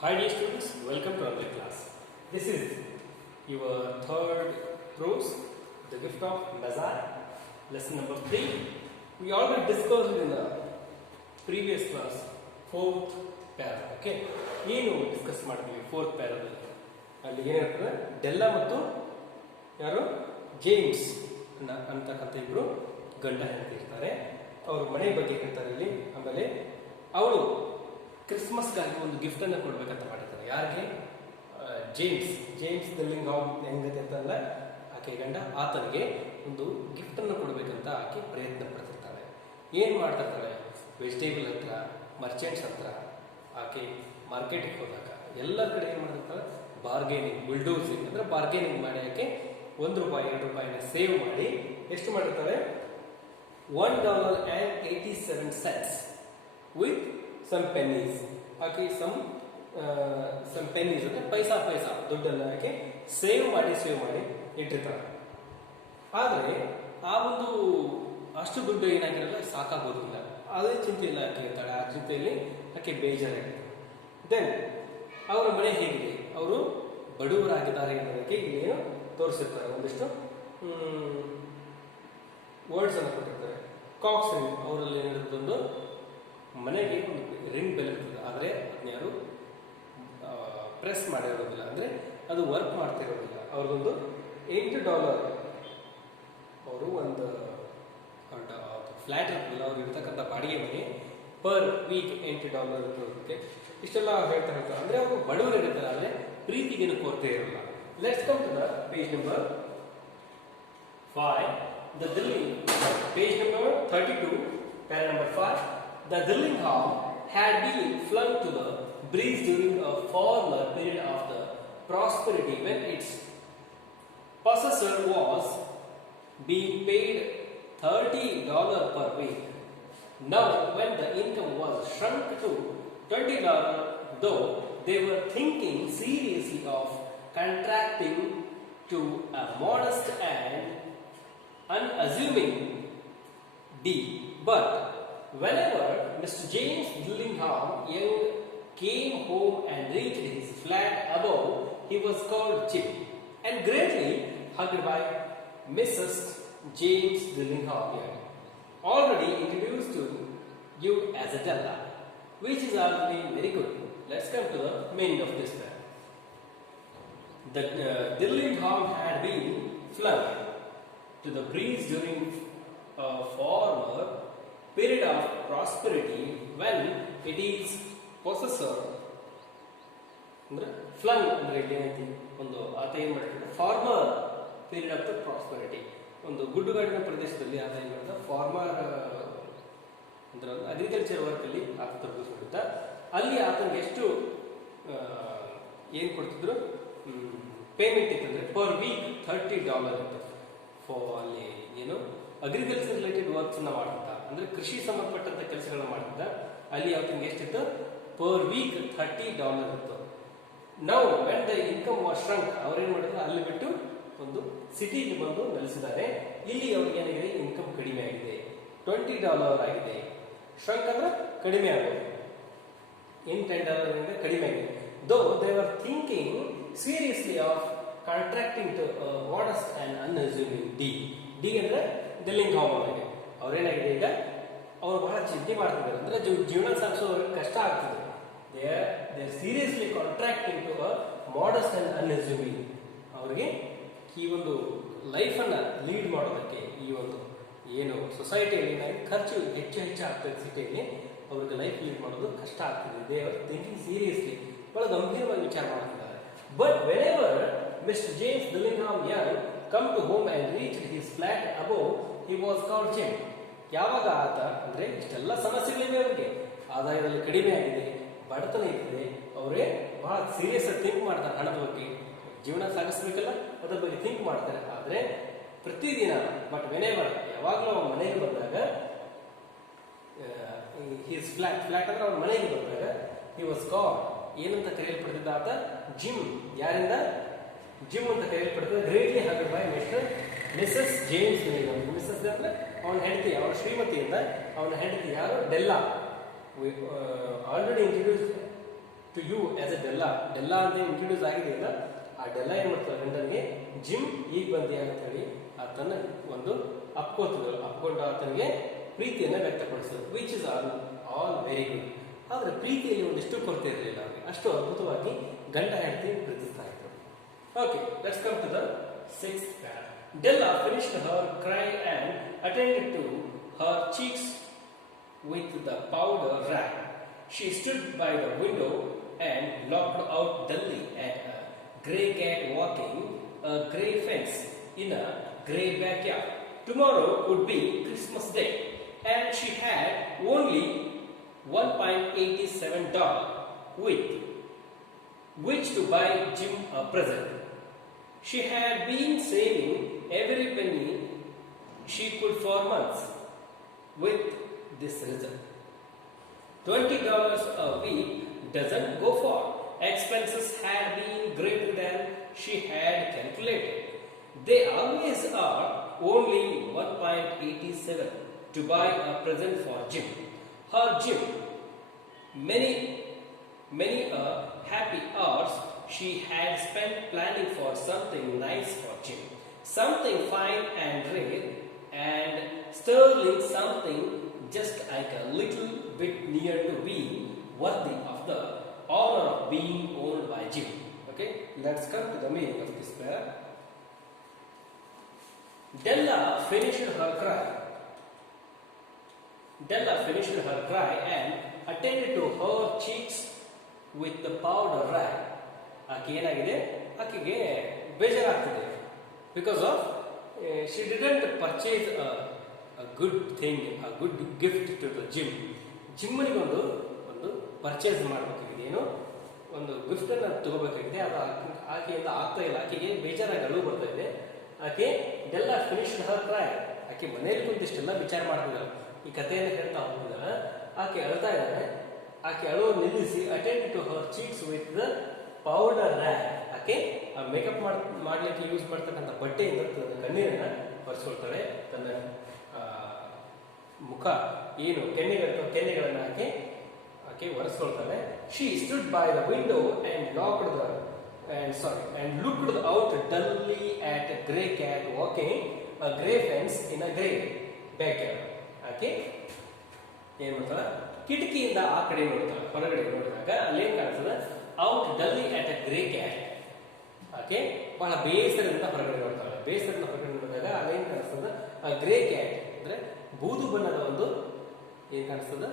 Hi dear students, welcome to our class. This is your third prose, the gift of Messiah, lesson number 3. We already discussed in the previous class fourth para. Okay, ಏನು discuss ಮಾಡ್ತೀವಿ fourth ಪ್ಯಾರಾದಲ್ಲಿ ಅಲ್ಲಿ ಏನಿರ್ತದೆ Della ಮತ್ತು ಯಾರು James ಅಂತಕ್ಕಂಥ ಇಬ್ರು ಗಂಡ ಹೆಂಡತಿ ಇರ್ತಾರೆ. ಅವ್ರ ಮನೆ ಬಗ್ಗೆ ಹೇಳ್ತಾರೆ ಇಲ್ಲಿ. ಆಮೇಲೆ ಅವಳು ಕ್ರಿಸ್ಮಸ್ಗಾಗಿ ಒಂದು ಗಿಫ್ಟ್ ಅನ್ನು ಕೊಡ್ಬೇಕಂತ ಮಾಡಿರ್ತಾರೆ. ಯಾರಿಗೆ? ಜೇಮ್ಸ್ ದಿಲ್ಲಿಂಗ್ಹಾಮ್ ಹೆಂಗೈತೆ ಅಂತಂದ್ರೆ ಆಕೆ ಗಂಡ ಆತನಿಗೆ ಒಂದು ಗಿಫ್ಟ್ ಅನ್ನು ಕೊಡ್ಬೇಕಂತ ಆಕೆ ಪ್ರಯತ್ನ ಪಡ್ತಿರ್ತಾಳೆ. ಏನ್ ಮಾಡ್ತಿರ್ತಾಳೆ? ವೆಜಿಟೇಬಲ್ ಹತ್ರ, ಮರ್ಚೆಂಟ್ಸ್ ಹತ್ರ, ಆಕೆ ಮಾರ್ಕೆಟ್ಗೆ ಹೋದಾಗ ಎಲ್ಲ ಕಡೆ ಏನ್ ಮಾಡ್ತಿರ್ತಾಳೆ? ಬಾರ್ಗೇನಿಂಗ್, ಬುಲ್ಡೋಸಿಂಗ್ ಅಂದ್ರೆ ಬಾರ್ಗೇನಿಂಗ್ ಮಾಡಿ ಆಕೆ ₹1, ಸೇವ್ ಮಾಡಿ ಎಷ್ಟು ಮಾಡಿರ್ತಾಳೆ? $1.87 ವಿತ್ ಸಮ್ ಪೆನ್ನೀಸ್. ಆಕೆ ಸಮ್ ಪೆನ್ನೀಸ್ ಅಂದ್ರೆ ಪೈಸಾ ದುಡ್ಡನ್ನು ಆಕೆ ಸೇವ್ ಮಾಡಿ ಇಟ್ಟಿರ್ತಾಳೆ. ಆದ್ರೆ ಆ ಒಂದು ಅಷ್ಟು ದುಡ್ಡು ಏನಾಗಿರಲ್ಲ, ಸಾಕಾಗೋದಿಲ್ಲ. ಅದೇ ಚಿಂತೆಯಲ್ಲಿ ಆಕೆ ಇರ್ತಾಳೆ. ಆ ಚಿಂತೆಯಲ್ಲಿ ಆಕೆ ಬೇಜಾರಾಗಿರ್ತಾಳೆ. ದೆನ್ ಅವರ ಮನೆ ಹೇಗಿದೆ? ಅವರು ಬಡವರಾಗಿದ್ದಾರೆ ಅನ್ನೋದಕ್ಕೆ ಇಲ್ಲೇನು ತೋರಿಸಿರ್ತಾರೆ. ಒಂದಿಷ್ಟು ವರ್ಡ್ಸ್ ಅನ್ನು ಕೊಟ್ಟಿರ್ತಾರೆ. ಕಾಕ್ಸ್ ರಿಂಗ್, ಅವರಲ್ಲಿ ಏನಿರುತ್ತೊಂದು ಮನೆಗೆ ಒಂದು ರಿಂಗ್ ಬೆಲ್ ಇರ್ತದೆ. ಆದರೆ ಅದನ್ನ ಯಾರು ಪ್ರೆಸ್ ಮಾಡಿರೋದಿಲ್ಲ, ಅಂದ್ರೆ ಅದು ವರ್ಕ್ ಮಾಡ್ತಾ ಇರೋದಿಲ್ಲ. ಅವ್ರಿಗೊಂದು $8, ಅವರು ಒಂದು ಫ್ಲಾಟ್ ಇರ್ತದಲ್ಲ, ಅವ್ರು ಇರ್ತಕ್ಕಂಥ ಬಾಡಿಗೆ ಮನೆ ಪರ್ ವೀಕ್ $8 ಇರೋದಕ್ಕೆ ಇಷ್ಟೆಲ್ಲ ಹೇಳ್ತಾ ಇರ್ತಾರೆ. ಅಂದ್ರೆ ಅವರು ಬಡವರು ಇರ್ತಾರೆ, ಆದರೆ ಪ್ರೀತಿಗೇನು ಕೊರತೆ ಇರಲ್ಲ. Let's come to the page number 5. The Dilling, page number 32, para number 5. The Dillingham had been flung to the breeze during a former period of the prosperity when its possessor was being paid $30 per week. Now, when the income was shrunk to $20, though they were thinking seriously of contracting to a modest and unassuming D. But whenever Mr. James Dillingham Young came home and reached his flat above, he was called Jim and greatly hugged by Mrs. James Dillingham Young, already introduced to you as a Della, which is already very good. Let's come to the meaning of this man. The Dillingham had been flung to the breeze during a former period of prosperity when it is possessor ಅಂದ್ರೆ flung ಅಂದ್ರೆ ಇಲ್ಲಿ ಏನೈತಿ, ಒಂದು ಆತ ಏನ್ ಮಾಡ್ತಾರೆ, farmer period of the prosperity, ಒಂದು ಗುಡ್ಡುಗಾಡಿನ ಪ್ರದೇಶದಲ್ಲಿ ಆತ ಏನ್ ಮಾಡ್ತಾರೆ, ಫಾರ್ಮರ್ ಅಂದ್ರೆ ಅಗ್ರಿಕಲ್ಚರ್ ವರ್ಕ್ ಅಲ್ಲಿ ಆತ ತೊಡಗಿಸ್ಕೊಂಡಿದ್ದ. ಅಲ್ಲಿ ಆತನಿಗೆ ಎಷ್ಟು ಏನ್ ಕೊಡ್ತಿದ್ರು ಪೇಮೆಂಟ್ ಇತ್ತಂದ್ರೆ ಪರ್ ವೀಕ್ $30 ಇತ್ತು. ಅಲ್ಲಿ ಏನು ಅಗ್ರಿಕಲ್ಚರ್ ರಿಲೇಟೆಡ್ ವರ್ಕ್ಸ್ ಅನ್ನ ಮಾಡ್ತಿದ್ದ, ಅಂದ್ರೆ ಕೃಷಿ ಸಂಬಂಧಪಟ್ಟಂತ ಕೆಲಸಗಳನ್ನ ಮಾಡ್ತಿದ್ದ. ಅಲ್ಲಿ ಅವನಿಗೆ ಎಷ್ಟಿತ್ತು? ಪರ್ ವೀಕ್ $30 ಇತ್ತು. ನಾವು ವೆನ್ ದ ಇನ್ಕಮ್ ವಾಸ್ ಶ್ರಂಕ್, ಅವ್ರೇನ್ ಮಾಡಿದ್ರು, ಅಲ್ಲಿ ಬಿಟ್ಟು ಒಂದು ಸಿಟಿಗೆ ಬಂದು ನೆಲೆಸಿದ್ದಾರೆ. ಇಲ್ಲಿ ಅವ್ರಿಗೆ ಏನಾಗಿದೆ, ಇನ್ಕಮ್ ಕಡಿಮೆ ಆಗಿದೆ, $20 ಆಗಿದೆ. ಶ್ರಂಕ್ ಅಂದ್ರೆ ಕಡಿಮೆ ಆಗೋದು, ಇನ್ $10 ಕಡಿಮೆ ಆಗಿದೆ. Though they were thinking seriously of contracting to modest and unassuming D ಅಂದ್ರೆ ದಿಲ್ಲಿಂಗ್ಹಾಮ್ ಅವರಿಗೆ. ಅವ್ರೇನಾಗಿದೆ, ಈಗ ಅವ್ರು ಬಹಳ ಚಿಂತೆ ಮಾಡ್ತಿದ್ದಾರೆ. ಅಂದ್ರೆ ಜೀವನ ಸಾಗಿಸೋರಿಗೆ ಕಷ್ಟ ಆಗ್ತಿದೆ. They are seriously contracting to modest and unassuming. ಅವ್ರಿಗೆ ಈ ಒಂದು ಲೈಫ್ ಅನ್ನ ಲೀಡ್ ಮಾಡೋದಕ್ಕೆ, ಈ ಒಂದು ಏನು ಸೊಸೈಟಿಯಲ್ಲಿ ಖರ್ಚು ಹೆಚ್ಚು ಆಗ್ತದೆ, ಸಿಟಿಯಲ್ಲಿ ಅವ್ರಿಗೆ ಲೈಫ್ ಲೀಡ್ ಮಾಡೋದು ಕಷ್ಟ ಆಗ್ತಿದೆ. ದೇ ಆರ್ ಥಿಂಕಿಂಗ್ ಸೀರಿಯಸ್ಲಿ, ಬಹಳ ಗಂಭೀರವಾಗಿ ವಿಚಾರ ಮಾಡ್ತಿದ್ದಾರೆ. But whenever Mr. James Dillingham Young come to home and reached his flat above, he was called Jim. ಯಾವಾಗ ಆತ ಅಂದ್ರೆ ಇಷ್ಟೆಲ್ಲ ಸಮಸ್ಯೆಗಳಿವೆ ಅವರಿಗೆ, ಆದಾಯದಲ್ಲಿ ಕಡಿಮೆ ಆಗಿದೆ, ಬಡತನ ಇದೆ, ಅವರೇ ಬಹಳ ಸೀರಿಯಸ್ ಆಗಿ ಥಿಂಕ್ ಮಾಡ್ತಾರೆ. ಹಣದ ಬಗ್ಗೆ, ಜೀವನ ಸಾಗಿಸ್ಬೇಕಲ್ಲ, ಅದ್ರ ಬಗ್ಗೆ ಥಿಂಕ್ ಮಾಡ್ತಾರೆ. ಆದ್ರೆ ಪ್ರತಿದಿನ ಬಟ್ ವೆನೆವರ್, ಯಾವಾಗಲೂ ಅವ್ರ ಮನೆಗೆ ಬಂದಾಗ, ಹಿಸ್ ಫ್ಲಾಟ್ ಅಂದ್ರೆ ಅವ್ರ ಮನೆಗೆ ಬಂದಾಗ he was called, ಏನಂತ ಕರೆಯಲ್ಪಡ್ತಿದ್ದ ಆತ? ಜಿಮ್. ಯಾರಿಂದ? ಜಿಮ್ ಅಂತ ಕರೆಯಲ್ಪಡ್ತದೆ. Greatly hugged by Mrs James Dillingham. Mrs ಅಂದ್ರೆ ಅವನ ಹೆಂಡತಿ, ಅವನ ಶ್ರೀಮತಿಯಿಂದ ಅವನ ಹೆಂಡತಿ ಯಾರು? Della. Already introduce to you as a Della. Della ಅಂತ ಇಂಟ್ರೊಡ್ಯೂಸ್ ಆಗಿದೆ ಇಲ್ಲ, ಆ ಡೆಲ್ಲಾ ಏನ್ ಮಾಡ್ತಾರೆ ಗಂಡನಿಗೆ, ಜಿಮ್ ಈಗ ಬಂದಿಯಾ ಅಂತ ಹೇಳಿ ಆತನ ಒಂದು ಅಪ್ಕೊಂಡು ಆತನಿಗೆ ಪ್ರೀತಿಯನ್ನು ವ್ಯಕ್ತಪಡಿಸಿದ್ರು. Which is all very good. ಆದ್ರೆ ಪ್ರೀತಿಯಲ್ಲಿ ಒಂದಿಷ್ಟು ಕೊರತೆ ಇರಲಿಲ್ಲ ಅವರಿಗೆ. ಅಷ್ಟು ಅದ್ಭುತವಾಗಿ ಗಂಡ ಹೆಂಡತಿ ಪ್ರೀತಿಸ್ತಾ ಇದ್ರು. Okay, let's come to the 6th para. Della finished her cry and attended to her cheeks with the powder rag. She stood by the window and looked out dully at a grey cat walking a grey fence in a grey backyard. Tomorrow would be Christmas Day, and she had only $1.87 with which to buy Jim a present. She had been saving every penny she could for months. With this result, $20 a week doesn't go far. Expenses had been greater than she had calculated. They always are only $1.87 to buy a present for Jim. Her Jim. Many a happy hours she had spent planning for something nice for Jim. Something fine and rare and sterling, something just like a little bit near to being worthy of the honor of being owned by Jim. Okay, let's come to the meaning of this prayer. Della finished her cry. Della finished her cry and attended to her cheeks with the powder rag. ಆಕೆ ಏನಾಗಿದೆ, ಆಕೆಗೆ ಬೇಜಾರಾಗ್ತಿದೆ. Because of she didn't purchase a good thing, a good gift to the Jim. ಜಿಮ್ಮನಿಗೆ ಒಂದು purchase ಮಾಡಬೇಕಾಗಿದೆ, ಏನೋ ಒಂದು gift ಅನ್ನು ತಗೋಬೇಕಾಗಿದೆ. ಅದು ಆಕೆಯಿಂದ ಆಗ್ತಾ ಇಲ್ಲ. ಆಕೆಗೆ ಬೇಜಾರಾಗಿ ಅಳು ಬರ್ತಾ ಇದೆ. ಆಕೆ ಡೆಲ್ಲ ಫಿನಿಶ್ಡ್ ಹರ್ ಕ್ರೈ. ಆಕೆ ಮನೆಯಲ್ಲಿ ಕುಂತಿಷ್ಟೆಲ್ಲ ವಿಚಾರ ಮಾಡ್ತಿದ್ದಾಳೆ, ಈ ಕಥೆಯನ್ನು ಹೇಳ್ತಾ ಹೋಗ್ತಿದ್ದಾಳೆ. ಆಕೆ ಅಳ್ತಾ ಇದ್ದಾಳೆ. ಆಕೆ ಅಳುವ ನಿಲ್ಲಿಸಿ attend to her cheeks with the powder rag. ಆಕೆ ಮೇಕಪ್ ಮಾಡ್ಲಿಕ್ಕೆ ಯೂಸ್ ಮಾಡ್ತಕ್ಕಂಥ ಬಟ್ಟೆಯಿಂದ ತನ್ನ ಕಣ್ಣೀರನ್ನ ಒರೆಸ್ಕೊಳ್ತಾಳೆ. ತನ್ನ ಮುಖ ಏನು ಕೆನ್ನೆಗಳನ್ನ ಆಕೆ ಒರೆಸ್ಕೊಳ್ತಾಳೆ. She stood by the window and looked out dully at a grey cat walking a grey fence in a grey backyard. ಆಕೆ ಏನ್ ಮಾಡ್ತಾಳ, ಕಿಟಕಿಯಿಂದ ಆ ಕಡೆ ನೋಡ್ತಾಳೆ. ಹೊರಗಡೆ ನೋಡಿದಾಗ ಅಲ್ಲೇನ್ ಕಾಣಿಸ್ತದ, out dully at a grey cat. ಆಕೆ ಬಹಳ ಬೇಸರದಿಂದ ಹೊರಗಡೆ ನೋಡ್ತಾಳೆ. ಬೇಸರದಿಂದ ಹೊರಗಡೆ ನೋಡಿದಾಗ ಅಲ್ಲೇನ್ ಕಾಣಿಸ್ತದ, ಆ ಗ್ರೇ ಕ್ಯಾಟ್ ಅಂದ್ರೆ ಬೂದು ಬಣ್ಣದ ಒಂದು ಏನ್ ಕಾಣಿಸ್ತದ,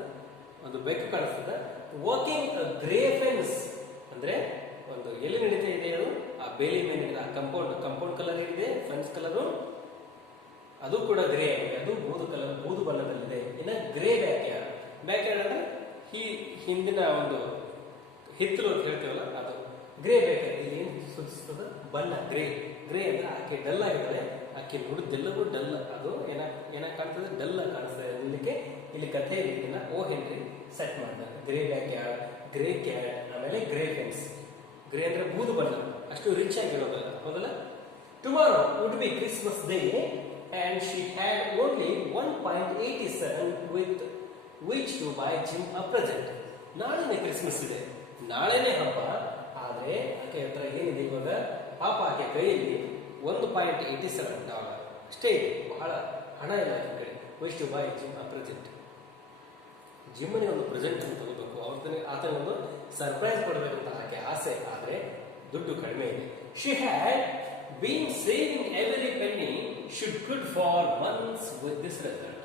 ಒಂದು ಬೆಕ್ಕು ಕಾಣಿಸ್ತದ. ವಾಕಿಂಗ್ ಅ ಗ್ರೇ ಫೆನ್ಸ್ ಅಂದ್ರೆ ಒಂದು ಎಲ್ಲಿ ನಡೀತಾ ಇದೆ ಅದು, ಆ ಬೇಲಿ ಮೇಲೆ ಆ ಕಂಪೌಂಡ್ ಕಲರ್ ಇದೆ, ಫೆನ್ಸ್ ಕಲರ್ ಅದು ಕೂಡ ಗ್ರೇ ಆಗಿದೆ. ಅದು ಬೂದು ಬಣ್ಣದಲ್ಲಿದೆ. ಇನ್ನ ಗ್ರೇ ಬ್ಯಾಕ್ಯಾರ್ಡ್. ಬ್ಯಾಕ್ಯಾರ್ಡ್ ಅಂದ್ರೆ ಹಿಂದಿನ ಒಂದು ಹಿತ್ತಲು ಅಂತ ಹೇಳ್ತೀವಲ್ಲ, ಅದು ಗ್ರೇ ಬ್ಯಾಕ್ಯಾರ್ಡ್. ಇಲ್ಲಿ ಏನ್ ಸೂಚಿಸ್ತದ, ಬಣ್ಣ ಗ್ರೇ. ಗ್ರೇ ಅಂದ್ರೆ ಆಕೆ ಡಲ್ ಆಗಿದ್ದಾಳೆ. ಆಕೆ ನೋಡಿದ್ದೆಲ್ಲವೂ ಡಲ್. ಅದು ಏನಾಗ ಕಾಣ್ತದೆ, ಡಲ್ ಕಾಣಿಸ್ತದೆ. ಇಲ್ಲಿ ಕಥೆಯಲ್ಲಿ ಇದನ್ನ ಓ ಹೆನ್ರಿ ಸೆಟ್ ಮಾಡಿದ್ದಾರೆ. ಗ್ರೇ ಬ್ಯಾಕ್ಯಾರ್ಡ್, ಗ್ರೇ ಕ್ಯಾಟ್, ಆಮೇಲೆ ಗ್ರೇ ಫೆನ್ಸ್. ಗ್ರೇ ಅಂದ್ರೆ ಬೂದು ಬಣ್ಣ, ಅಷ್ಟು ರಿಚ್ ಆಗಿರೋದಲ್ಲ, ಹೌದಲ್ಲ. Tomorrow would be Christmas day and she had only $1.87 with which to buy Jim a present. ನಾಳೆನೇ ಕ್ರಿಸ್ಮಸ್ ಇದೆ, ನಾಳೆನೇ ಹಬ್ಬ. ಆದ್ರೆ ಆಕೆ ಹತ್ರ ಏನಿದೆ ಇವಾಗ, ಪಾಪ ಆಕೆ ಕೈಯಲ್ಲಿ $1.87 ಅಷ್ಟೇ ಇದೆ. ಬಹಳ ಹಣ ಇಲ್ಲ ಆಕೆ ಕಡೆ. Which to buy Jim a present. ಜಿಮ್ಮನಿಗೆ ಒಂದು ಪ್ರೆಸೆಂಟ್ ಅನ್ನು ತಗೋಬೇಕು, ಆತನೊಂದು ಸರ್ಪ್ರೈಸ್ ಕೊಡಬೇಕಂತ ಆಕೆ ಆಸೆ. ಆದ್ರೆ ದುಡ್ಡು ಕಡಿಮೆ ಇದೆ. She had been saving every penny should good for months with this result.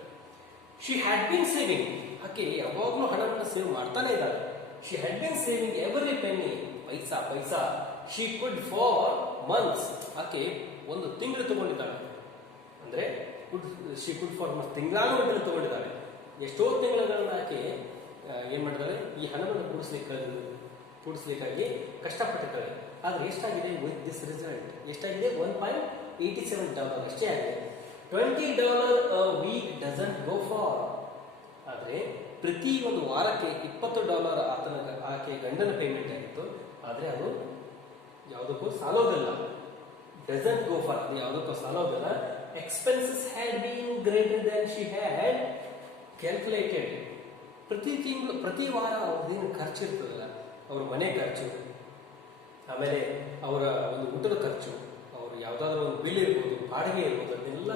She had been saving. ಆಕೆ ಯಾವಾಗಲೂ ಹಣವನ್ನು ಸೇವ್ ಮಾಡ್ತಾನೆ ಇದ್ದಾಳೆ. She had been saving every penny, paisa. She could for months. ಆಕೆ ಒಂದು ತಿಂಗಳು ತಗೊಂಡಿದ್ದಾಳೆ. ಅಂದ್ರೆ she could for months, ತಿಂಗಳಾನುಗಟ್ಟಲೆ ತಗೊಂಡಿದ್ದಾಳೆ. ಎಷ್ಟೋ ತಿಂಗಳುಗಳನ್ನ ಆಕೆ ಏನ್ ಮಾಡಿದಾಳೆ, ಈ ಹಣವನ್ನು ಕೂಡಿಸ್ಲಿಕ್ಕಾಗಿ ಕಷ್ಟಪಟ್ಟಿದ್ದಾಳೆ. ಆದ್ರೆ ಎಷ್ಟಾಗಿದೆ, ವಿತ್ ದಿಸ್ ರಿಸಲ್ಟ್ ಎಷ್ಟಾಗಿದೆ, $1.87 ಅಷ್ಟೇ ಆಗಿದೆ. $20 a week doesn't go far. ಆದ್ರೆ ಪ್ರತಿ ಒಂದು ವಾರಕ್ಕೆ $20 ಆಕೆ ಗಂಡನ ಪೇಮೆಂಟ್ ಆಗಿತ್ತು. ಆದ್ರೆ ಅದು ಯಾವುದಕ್ಕೂ ಸಾಲೋದಿಲ್ಲ. ಡಸಂಟ್ ಗೋ ಫಾರ್, ಅದು ಯಾವುದಕ್ಕೂ ಸಾಲೋದಿಲ್ಲ. Expenses had been greater than she had calculated. ಪ್ರತಿ ವಾರ ಅವ್ರದ್ದೇನು ಖರ್ಚು ಇರ್ತದಲ್ಲ, ಅವರ ಮನೆ ಖರ್ಚು, ಆಮೇಲೆ ಅವರ ಒಂದು ಊಟದ ಖರ್ಚು, ಅವರು ಯಾವುದಾದ್ರೂ ಒಂದು ಬಿಲ್ ಇರ್ಬೋದು, ಬಾಡಿಗೆ ಇರ್ಬೋದು, ಅದನ್ನೆಲ್ಲ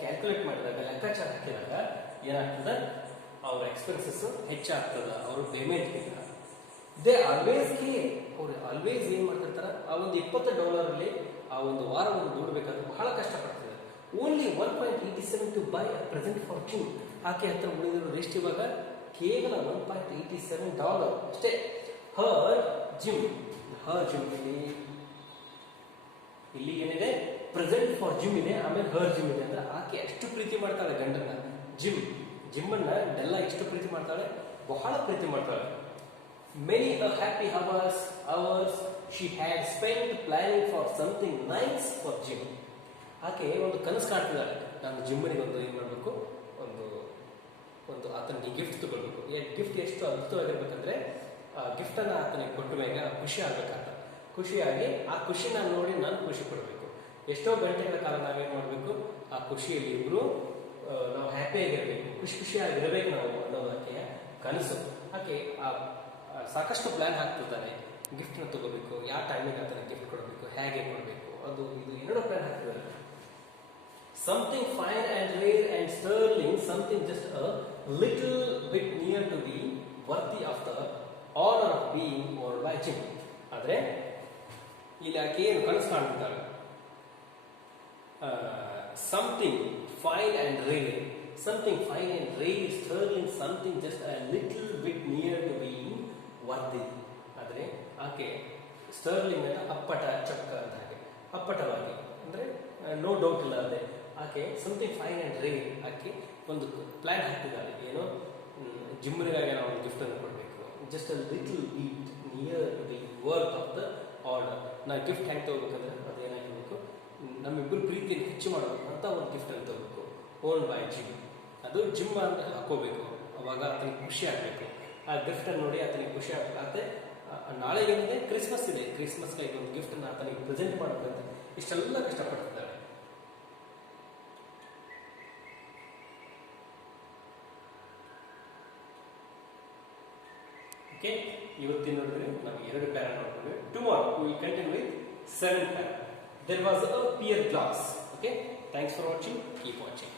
ಕ್ಯಾಲ್ಕುಲೇಟ್ ಮಾಡಿದಾಗ, ಲೆಕ್ಕಾಚಾರ ಹಾಕಿದಾಗ ಏನಾಗ್ತದೆ, ಅವರ ಎಕ್ಸ್ಪೆನ್ಸಸ್ ಹೆಚ್ಚಾಗ್ತದೆ, ಅವ್ರ ಪೇಮೆಂಟ್ ಇಲ್ಲ. ದೇ ಆಲ್ವೇಸ್ ಕೇರ್, ಅವ್ರು ಆಲ್ವೇಸ್ ಏನ್ ಮಾಡ್ತಿರ್ತಾರ, ಆ ಒಂದು $20 ಆ ಒಂದು ವಾರ ಒಂದು ದುಡ್ಬೇಕಾದ್ರೆ ಬಹಳ ಕಷ್ಟಪಡ್ತಿದ್ದಾರೆ. Only 1.87 to buy present fortune. ಆಕೆ ಹತ್ರ ಉಳಿದಿರೋ ರೆಸ್ಟ್ ಇವಾಗ ಕೇವಲ $1.87 ಅಷ್ಟೇ. ಹರ್ ಜಿಮ್ ಇಲ್ಲಿ ಏನಿದೆ, ಪ್ರೆಸೆಂಟ್ ಫಾರ್ ಜಿಮ್ ಇದೆ, ಆಮೇಲೆ ಹರ್ ಜಿಮ್ ಇದೆ. ಅಂದ್ರೆ ಆಕೆ ಎಷ್ಟು ಪ್ರೀತಿ ಮಾಡ್ತಾಳೆ ಗಂಡನ್ನ, ಜಿಮ್ ಅನ್ನ ಡೆಲ್ಲ ಎಷ್ಟು ಪ್ರೀತಿ ಮಾಡ್ತಾಳೆ, ಬಹಳ ಪ್ರೀತಿ ಮಾಡ್ತಾಳೆ. Many a happy hours she had spent planning for something nice for Jim. ಆಕೆ ಒಂದು ಕನಸು ಕಾಣ್ತಿದ್ದಾಳೆ, ನಾನು ಜಿಮ್ಮನಿಗೆ ಒಂದು ಏನು ಮಾಡಬೇಕು, ಒಂದು ಆತನಿಗೆ ಗಿಫ್ಟ್ ತಗೊಳ್ಬೇಕು. ಗಿಫ್ಟ್ ಎಷ್ಟು ಅದ್ಭುತವಾಗಿರ್ಬೇಕಂದ್ರೆ, ಆ ಗಿಫ್ಟನ್ನು ಆತನಿಗೆ ಕೊಟ್ಟ ಮೇಲೆ ಖುಷಿ ಆಗ್ಬೇಕಂತ, ಖುಷಿಯಾಗಿ ಆ ಖುಷಿನ ನೋಡಿ ನಾನು ಖುಷಿ ಪಡಬೇಕು. ಎಷ್ಟೋ ಗಂಟೆಗಳ ಕಾಲ ನಾವೇನು ಮಾಡಬೇಕು, ಆ ಖುಷಿಯಲ್ಲಿ ಇಬ್ರು ನಾವು ಹ್ಯಾಪಿಯಾಗಿರ್ಬೇಕು, ಖುಷಿಯಾಗಿರ್ಬೇಕು ನಾವು ಅನ್ನೋದು ಆಕೆಯ ಕನಸು. ಆಕೆ ಸಾಕಷ್ಟು ಪ್ಲಾನ್ ಹಾಕ್ತಿದ್ದಾನೆ, ಗಿಫ್ಟ್ನ ತಗೋಬೇಕು, ಯಾವ ಟೈಮಿಗೆ ಆತನಿಗೆ ಗಿಫ್ಟ್ ಕೊಡಬೇಕು, ಹೇಗೆ ಕೊಡಬೇಕು, ಅದು ಇದು ಎರಡೂ plan ಹಾಕ್ತಿದ್ದಾನೆ. Something fine and rare and sterling, something just a little bit near to be worthy of the honor of being worn by Jim. ಆದ್ರೆ ಇಲ್ಲಿ ಆಕೆ ಏನು ಕನಸು ಕಾಣ್ತಿದ್ದಾಳೆ, something fine and rare, sterling, something just a little bit near to being worthy. ಆದ್ರೆ ಆಕೆ sterling ಅಂತ ಅಪ್ಪಟ ಚೊಕ್ಕ ಅಂತ, ಹಾಗೆ ಅಪ್ಪಟವಾಗಿ ಅಂದ್ರೆ ನೋ ಡೌಟ್ ಇಲ್ಲ ಅದೇ ಆಕೆ ಸಮಥಿಂಗ್ ಫೈನ್ ಅಂಡ್ ರೇರ್. ಆಕೆ ಒಂದು ಪ್ಲಾನ್ ಹಾಕಿದ್ದಾಳೆ, ಏನೋ ಜಿಮ್ಮನಿಗಾಗಿ ನಾವು ಒಂದು ಗಿಫ್ಟ್ ಅನ್ನು ಕೊಡಬೇಕು, just a little bit near the work of the order. ನಾ ಗಿಫ್ಟ್ ಹೆಂಗೆ ತಗೋಬೇಕಂದ್ರೆ ಅದೇನಾಗಿರ್ಬೇಕು, ನಮ್ಮಿಬ್ಬರು ಪ್ರೀತಿಯನ್ನು ಹೆಚ್ಚು ಮಾಡಬೇಕು ಅಂತ ಒಂದು ಗಿಫ್ಟ್ ಅನ್ನು ತಗೋಬೇಕು, ಓನ್ ಬೈ ಜಿಮ್. ಅದು ಜಿಮ್ ಅಂತ ಹಾಕೋಬೇಕು, ಅವಾಗ ಆತನಿಗೆ ಖುಷಿ ಆಗಬೇಕು. ಆ ಗಿಫ್ಟ್ ಅನ್ನು ನೋಡಿ ಆತನಿಗೆ ಖುಷಿ ಆಗಬೇಕಾದ್ರೆ, ನಾಳೆ ಏನಿದೆ, ಕ್ರಿಸ್ಮಸ್ ಇದೆ, ಕ್ರಿಸ್ಮಸ್ಗೆ ಒಂದು ಗಿಫ್ಟ್ ಅನ್ನು ಆತನಿಗೆ ಪ್ರೆಸೆಂಟ್ ಮಾಡಬೇಕಂತ ಇಷ್ಟೆಲ್ಲ ಕಷ್ಟಪಡ್ತಿದ್ದಾಳೆ. ಓಕೆ, ಇವತ್ತಿನ ನೋಡಿದ್ರೆ ನಾವು 2 ಪ್ಯಾರಾ ನೋಡ್ಕೊಂಡ್ವಿ. Tomorrow we will continue with 7th para. There was a pier glass. Okay, thanks for watching, keep watching.